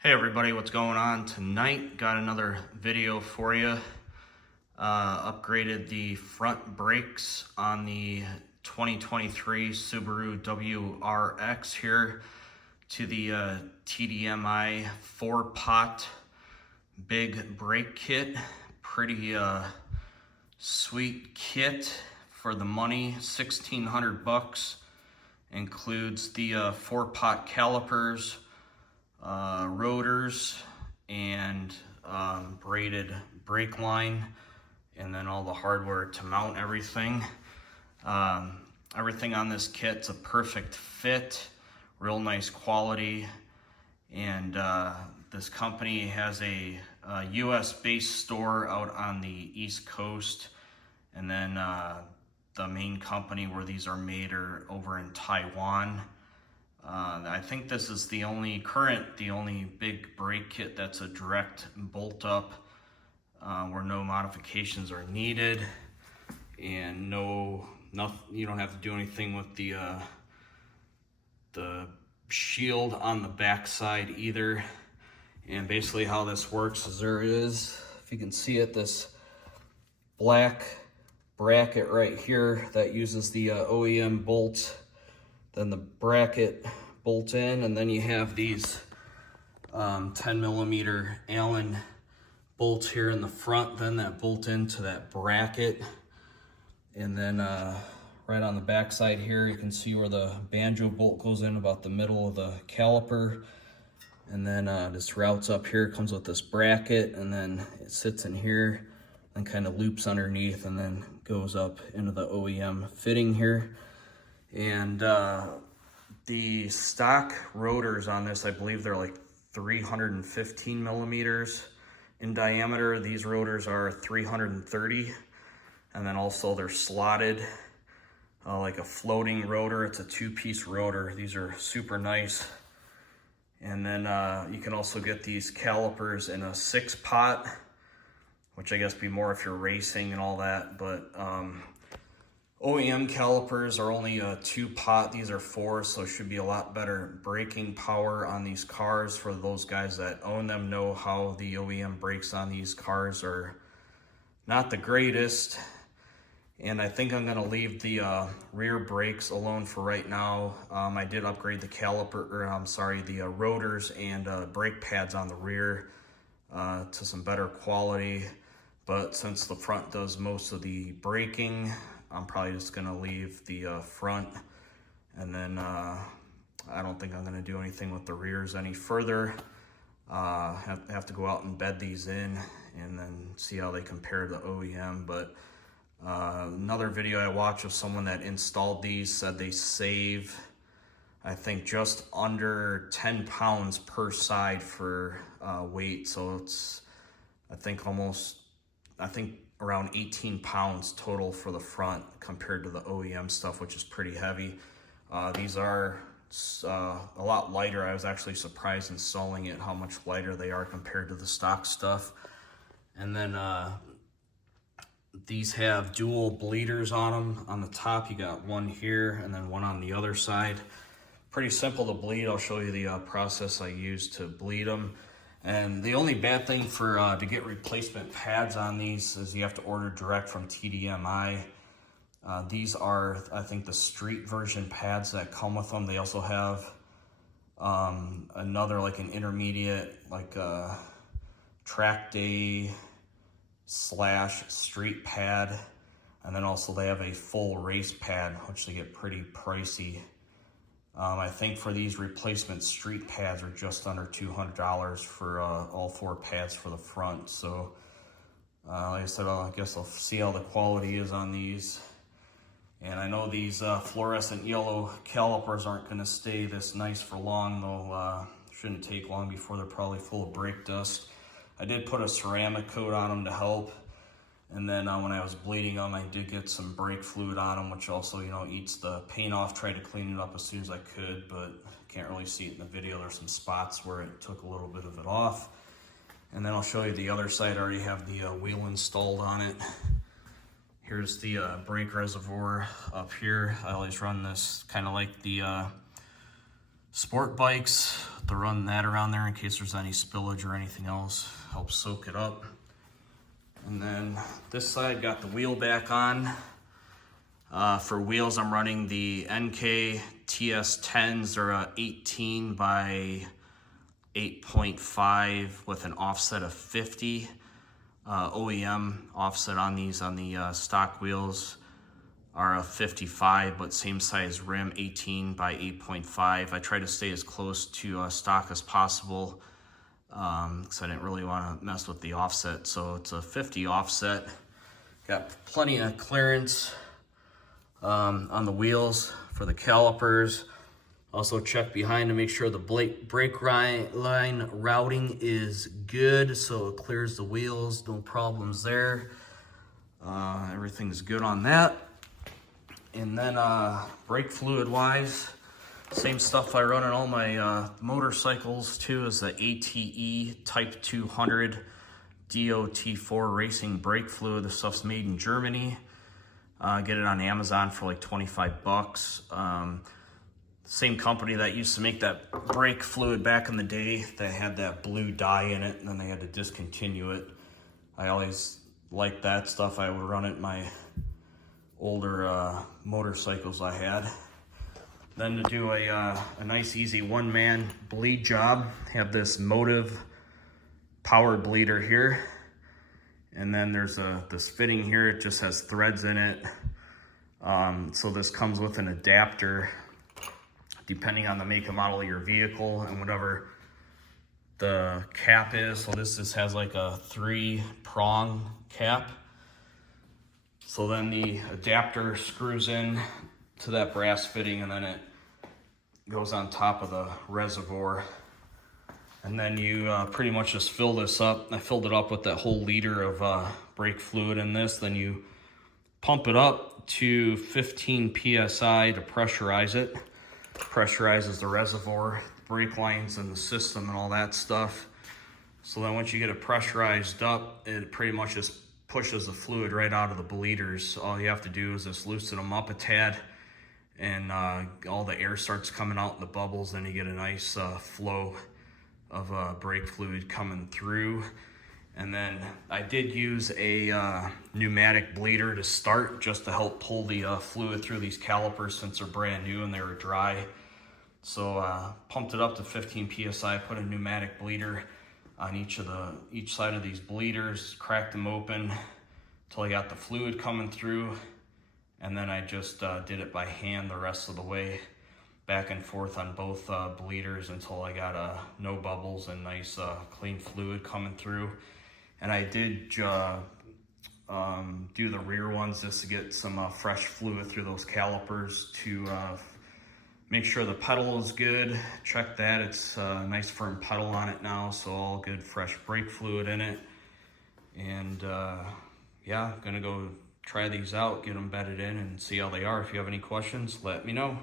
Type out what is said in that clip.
Hey everybody, what's going on tonight? Got another video for you. Upgraded the front brakes on the 2023 Subaru WRX here to the Tdmi 4-pot big brake kit. Pretty sweet kit for the money, 1,600 bucks. Includes the 4-pot calipers, rotors, and braided brake line, and then all the hardware to mount everything. Everything on this kit's a perfect fit, real nice quality, and this company has a US based store out on the East Coast, and then the main company where these are made are over in Taiwan. I think this is the only big brake kit that's a direct bolt up, where no modifications are needed, and you don't have to do anything with the shield on the back side either. And basically how this works is there is, if you can see it, this black bracket right here that uses the OEM bolt, then the bracket bolt in, and then you have these 10mm Allen bolts here in the front, then that bolt into that bracket. And then right on the back side here, you can see where the banjo bolt goes in about the middle of the caliper. And then this routes up here, comes with this bracket, and then it sits in here and kind of loops underneath and then goes up into the OEM fitting here. And the stock rotors on this, I believe they're like 315 millimeters in diameter. These rotors are 330, and then also they're slotted like a floating rotor. It's a 2-piece rotor. These are super nice. And then you can also get these calipers in a 6-pot, which I guess be more if you're racing and all that, but OEM calipers are only a 2-pot. These are 4, so it should be a lot better braking power on these cars. For those guys that own them, know how the OEM brakes on these cars are not the greatest. And I think I'm gonna leave the rear brakes alone for right now. I did upgrade the the rotors and brake pads on the rear to some better quality. But since the front does most of the braking, I'm probably just gonna leave the front, and then I don't think I'm gonna do anything with the rears any further. Have to go out and bed these in and then see how they compare to the OEM. But another video I watched of someone that installed these said they save, I think, just under 10 pounds per side for weight. So it's, I think around 18 pounds total for the front compared to the OEM stuff, which is pretty heavy. These are a lot lighter. I was actually surprised installing it how much lighter they are compared to the stock stuff. And then these have dual bleeders on them. On the top you got one here and then one on the other side. Pretty simple to bleed. I'll show you the process I use to bleed them. And the only bad thing for to get replacement pads on these is you have to order direct from Tdmi. These are, I think, the street version pads that come with them. They also have another, like an intermediate, like a track day / street pad. And then also they have a full race pad, which they get pretty pricey. I think for these replacement street pads are just under $200 for all 4 pads for the front. So like I said, I guess I'll see how the quality is on these. And I know these fluorescent yellow calipers aren't going to stay this nice for long, though. Shouldn't take long before they're probably full of brake dust. I did put a ceramic coat on them to help. And then when I was bleeding them, I did get some brake fluid on them, which also, eats the paint off. Tried to clean it up as soon as I could, but can't really see it in the video. There's some spots where it took a little bit of it off. And then I'll show you the other side. I already have the wheel installed on it. Here's the brake reservoir up here. I always run this kind of like the sport bikes. to run that around there in case there's any spillage or anything else. Helps soak it up. And then this side got the wheel back on. For wheels, I'm running the NK TS10s. They're a 18 by 8.5 with an offset of 50. OEM offset on these on the stock wheels are a 55, but same size rim, 18 by 8.5. I try to stay as close to stock as possible because I didn't really want to mess with the offset. So it's a 50 offset. Got plenty of clearance on the wheels for the calipers. Also check behind to make sure the brake line routing is good, so it clears the wheels, no problems there. Everything's good on that. And then brake fluid wise, same stuff I run on all my motorcycles too, is the ATE Type 200 DOT4 racing brake fluid. This stuff's made in Germany. Get it on Amazon for like 25 bucks. Same company that used to make that brake fluid back in the day that had that blue dye in it, and then they had to discontinue it. I always liked that stuff. I would run it in my older motorcycles I had. Then to do a nice easy one-man bleed job, have this Motive power bleeder here. And then there's this fitting here, it just has threads in it. So this comes with an adapter depending on the make and model of your vehicle and whatever the cap is. So this just has like a 3-prong cap. So then the adapter screws in to that brass fitting, and then it goes on top of the reservoir. And then you pretty much just fill this up. I filled it up with that whole liter of brake fluid in this. Then you pump it up to 15 PSI to pressurize it. Pressurizes the reservoir, brake lines, and the system and all that stuff. So then once you get it pressurized up, it pretty much just pushes the fluid right out of the bleeders. All you have to do is just loosen them up a tad, and all the air starts coming out in the bubbles, and you get a nice flow of brake fluid coming through. And then I did use a pneumatic bleeder to start, just to help pull the fluid through these calipers since they're brand new and they were dry. So pumped it up to 15 PSI, put a pneumatic bleeder on each side of these bleeders, cracked them open until I got the fluid coming through. And then I just did it by hand the rest of the way, back and forth on both bleeders until I got no bubbles and nice clean fluid coming through. And I did do the rear ones just to get some fresh fluid through those calipers to make sure the pedal is good. Check that, it's a nice firm pedal on it now, so all good fresh brake fluid in it. And yeah, gonna go try these out, get them bedded in and see how they are. If you have any questions, let me know.